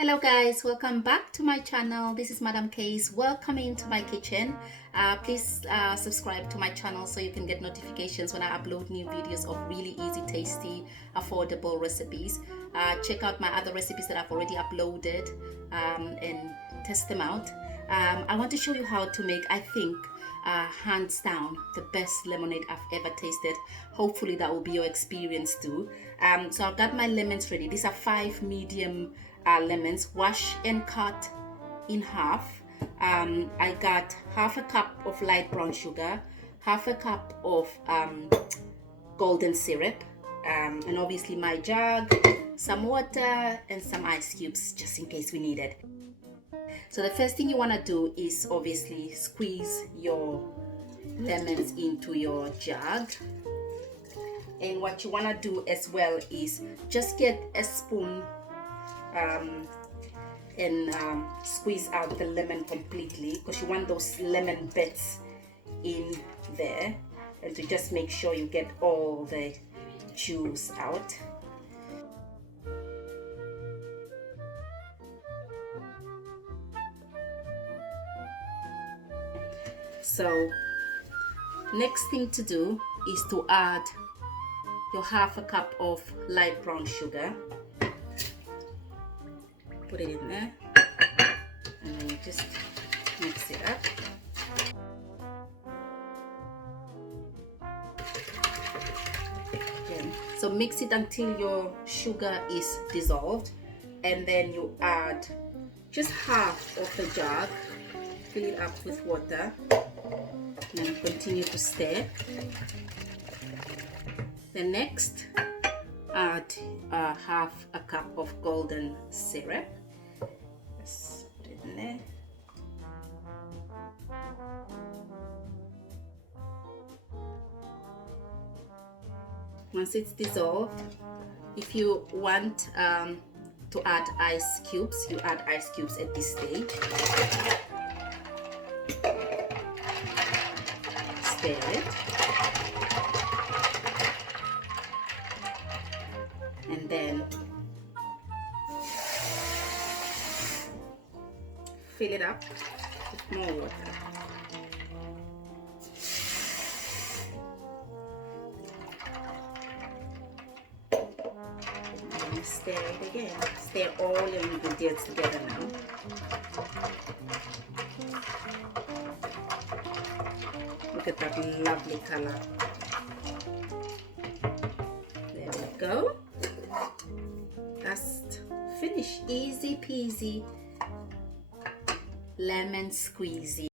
Hello guys, welcome back to my channel. This is Madam K's. Welcome into my kitchen. Please subscribe to my channel so you can get notifications when I upload new videos of really easy, tasty, affordable recipes. Check out my other recipes that I've already uploaded and test them out. I want to show you how to make, I think, hands down, the best lemonade I've ever tasted. Hopefully that will be your experience too. So I've got my lemons ready. These are 5 medium lemons, wash and cut in half. I got half a cup of light brown sugar, half a cup of golden syrup, and obviously my jug, some water and some ice cubes just in case we need it. So the first thing you want to do is obviously squeeze your lemons into your jug. And what you want to do as well is just get a spoon and squeeze out the lemon completely, because you want those lemon bits in there, and to just make sure you get all the juice out. So next thing to do is to add your half a cup of light brown sugar. Put it in there and then you just mix it up. Again. So mix it until your sugar is dissolved, and then you add just half of the jug, fill it up with water, and continue to stir. Then next, add half a cup of golden syrup. Just put it in there. Once it's dissolved, if you want to add ice cubes, you add ice cubes at this stage. Stir it. And then fill it up with more water. And stir it again. Stir all your ingredients together now. Look at that lovely color. There we go. Just finish. Easy peasy lemon squeezy.